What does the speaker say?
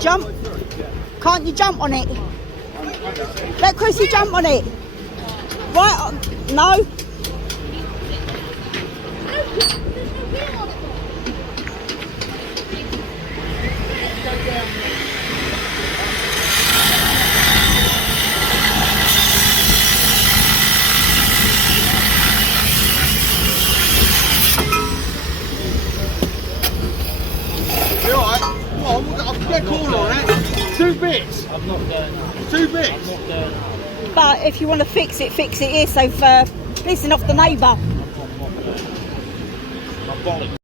Jump. Can't you jump on it? Let Chrissy jump on it. Right on. No. You alright? Come on, I'll get a corner on it. 2 bits. I'm not doing that. 2 bits. I'm not doing that. But if you want to fix it here. So listen off the neighbour. I'm not doing that. My bottom.